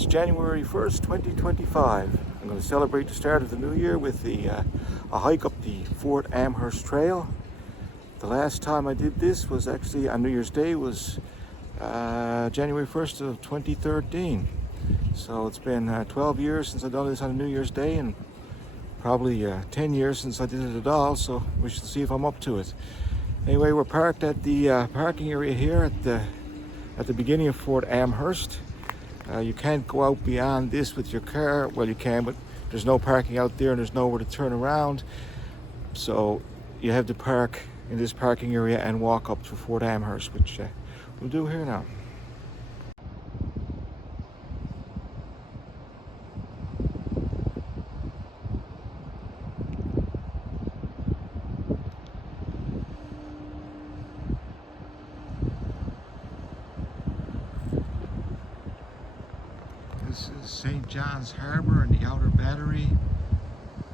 It's January 1st, 2025. I'm going to celebrate the start of the new year with a hike up the Fort Amherst Trail. The last time I did this was actually on New Year's Day, was January 1st of 2013. So it's been 12 years since I've done this on a New Year's Day, and probably 10 years since I did it at all, so we should see if I'm up to it. Anyway, we're parked at the parking area here at the beginning of Fort Amherst. You can't go out beyond this with your car. Well, you can, but there's no parking out there and there's nowhere to turn around. So you have to park in this parking area and walk up to Fort Amherst, which we'll do here now. This is St. John's Harbor and the Outer Battery.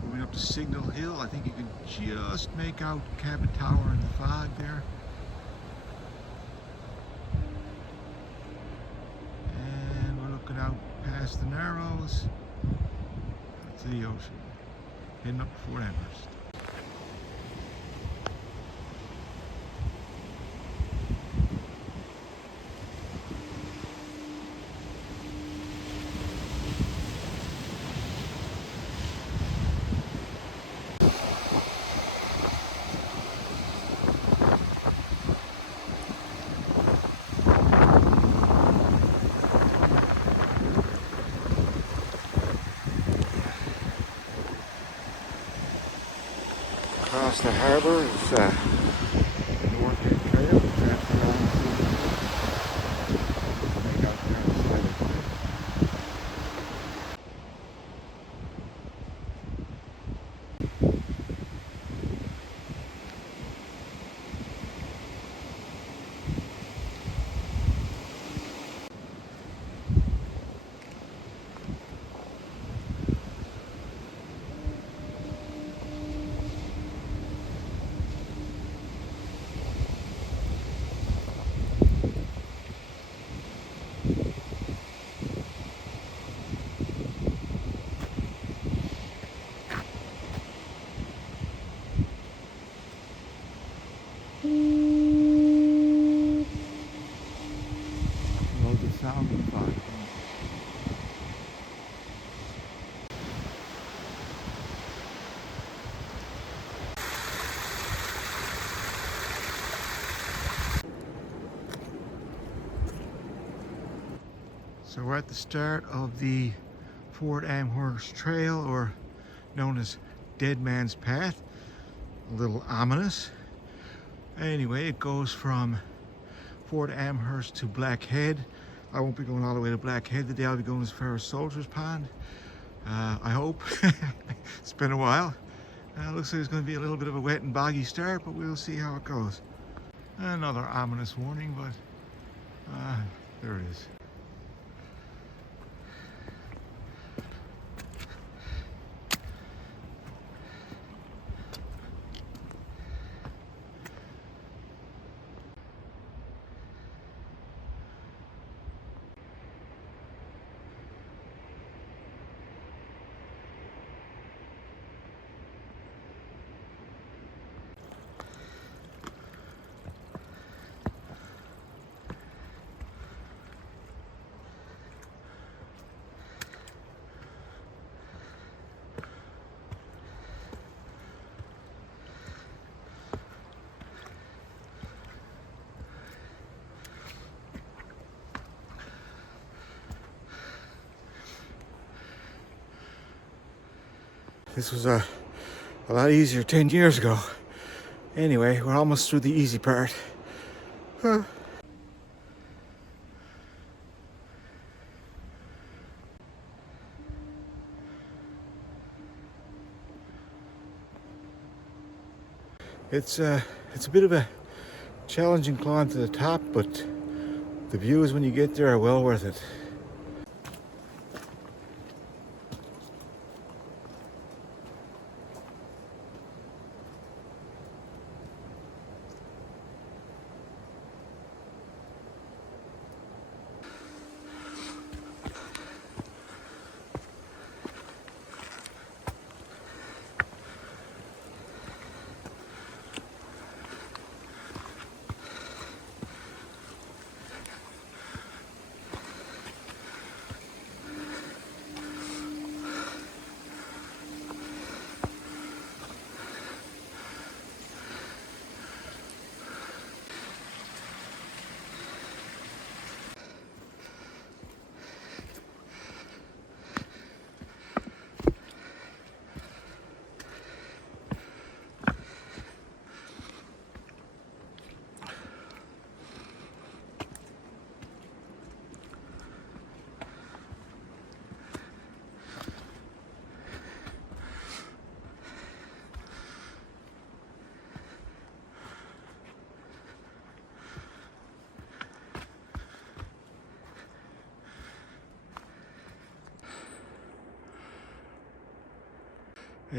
Moving up to Signal Hill. I think you can just make out Cabot Tower in the fog there. And we're looking out past the Narrows to the ocean, heading up to Fort Amherst. Across the harbor is the North End Trail. Love the sound of the fog. So we're at the start of the Fort Amherst Trail, or known as Deadmans Path. A little ominous. Anyway, it goes from Fort Amherst to Blackhead. I won't be going all the way to Blackhead today. I'll be going as far as Soldiers Pond. I hope. It's been a while. Looks like it's going to be a little bit of a wet and boggy start, but we'll see how it goes. Another ominous warning, but there it is. This was a lot easier 10 years ago. Anyway, we're almost through the easy part. It's a bit of a challenging climb to the top, but the views when you get there are well worth it.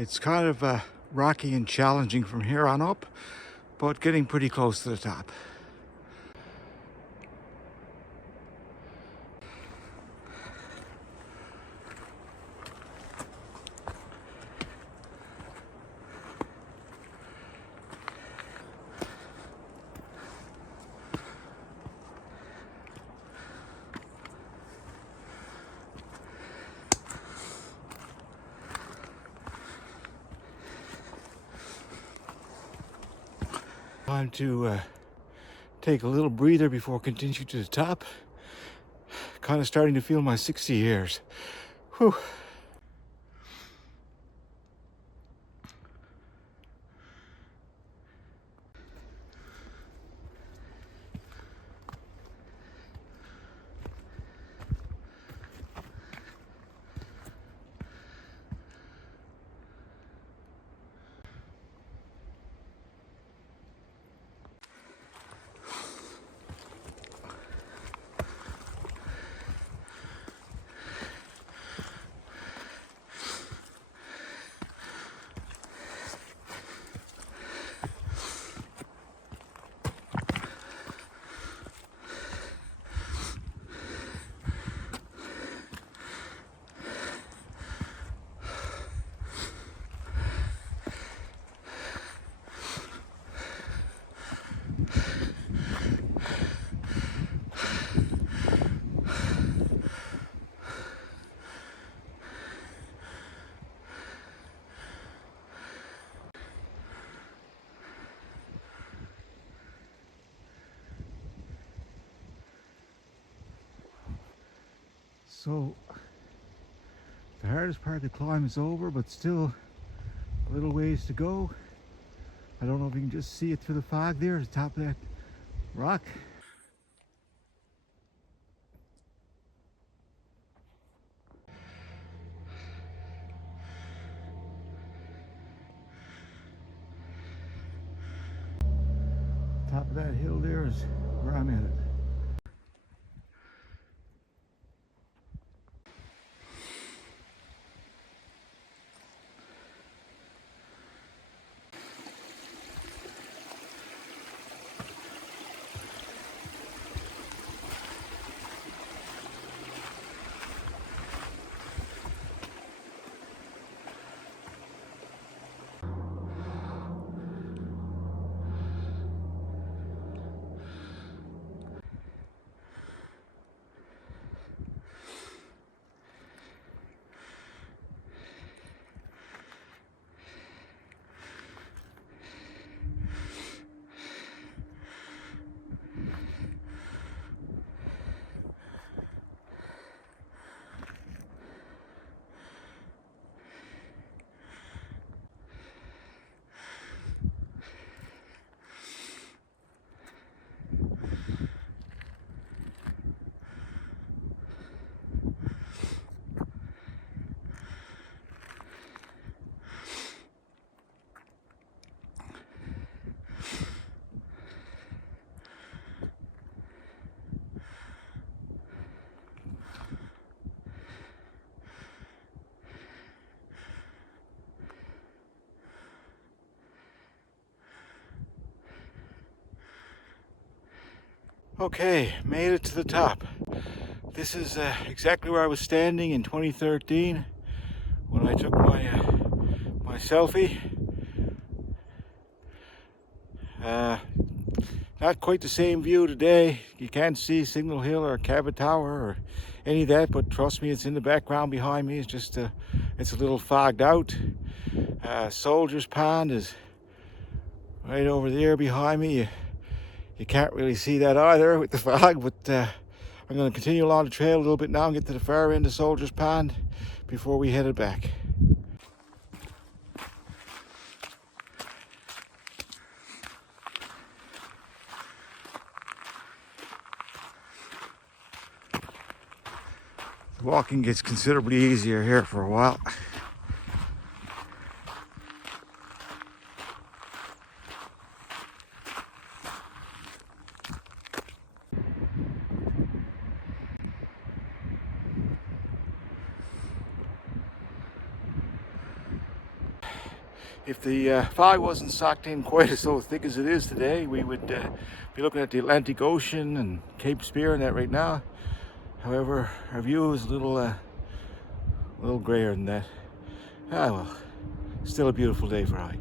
It's kind of rocky and challenging from here on up, but getting pretty close to the top. Time to take a little breather before continuing to the top. Kind of starting to feel my 60 years. Whew. So the hardest part of the climb is over, but still a little ways to go. I don't know if you can just see it through the fog there at the top of that rock. Top of that hill there is where I'm headed. Okay, made it to the top. This is exactly where I was standing in 2013 when I took my selfie. Not quite the same view today. You can't see Signal Hill or Cabot Tower or any of that, but trust me, it's in the background behind me. It's just it's a little fogged out. Soldier's Pond is right over there behind me. You can't really see that either with the fog, but I'm going to continue along the trail a little bit now and get to the far end of Soldier's Pond before we headed back. The walking gets considerably easier here for a while. If the fog wasn't socked in quite so thick as it is today, we would be looking at the Atlantic Ocean and Cape Spear and that right now. However, our view is a little grayer than that. Ah well, still a beautiful day for a hike.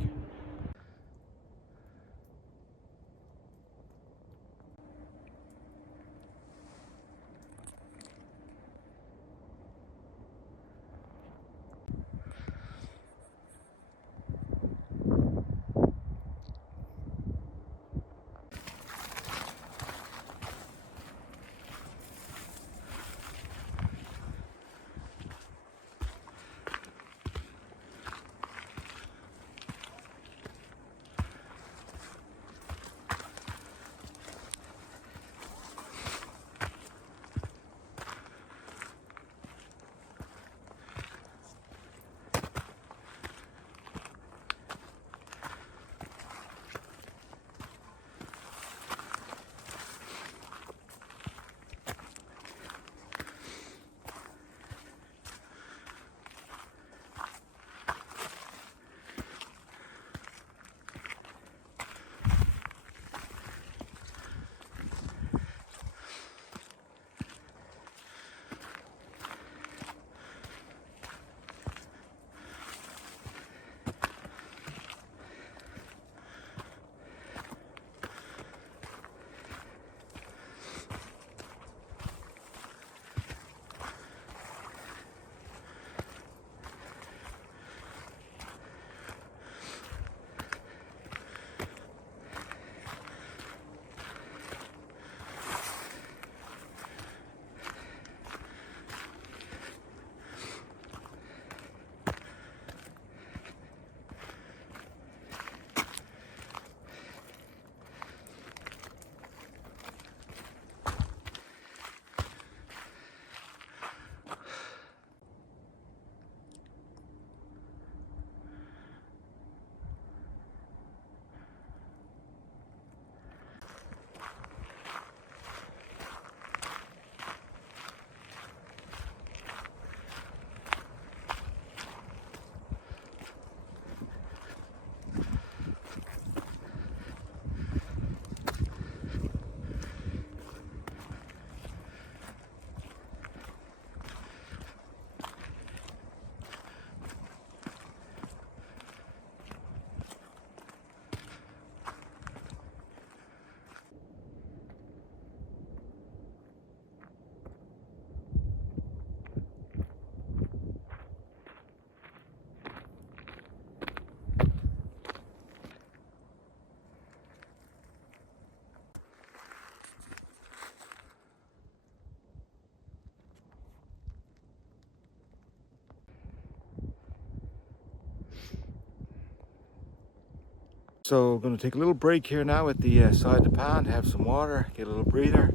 So I'm going to take a little break here now at the side of the pond, have some water, get a little breather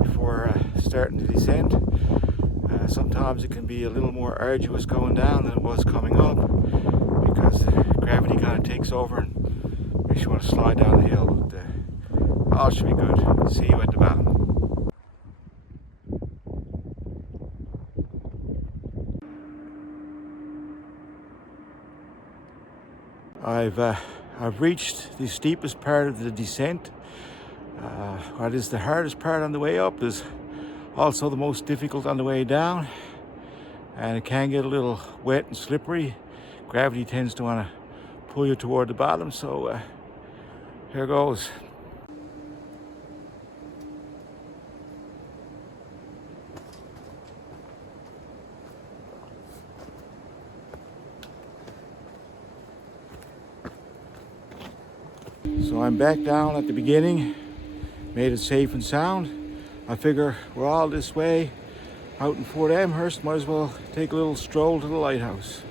before starting the descent. Sometimes it can be a little more arduous going down than it was coming up because gravity kind of takes over and makes you want to slide down the hill. But all should be good. See you at the bottom. I've reached the steepest part of the descent. What is the hardest part on the way up is also the most difficult on the way down, and it can get a little wet and slippery. Gravity tends to want to pull you toward the bottom, so here goes. So I'm back down at the beginning, made it safe and sound. I figure we're all this way out in Fort Amherst, might as well take a little stroll to the lighthouse.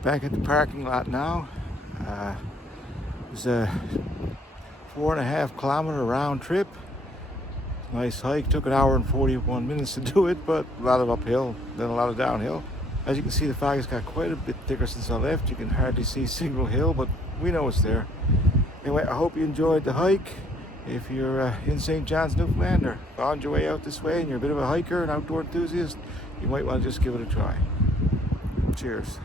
Back at the parking lot now. It was a 4.5 kilometer round trip. Nice hike. Took an hour and 41 minutes to do it, but a lot of uphill, then a lot of downhill. As you can see, the fog has got quite a bit thicker since I left. You can hardly see Signal Hill, but we know it's there. Anyway, I hope you enjoyed the hike. If you're in St. John's, Newfoundland, or found your way out this way and you're a bit of a hiker, an outdoor enthusiast, you might want to just give it a try. Cheers.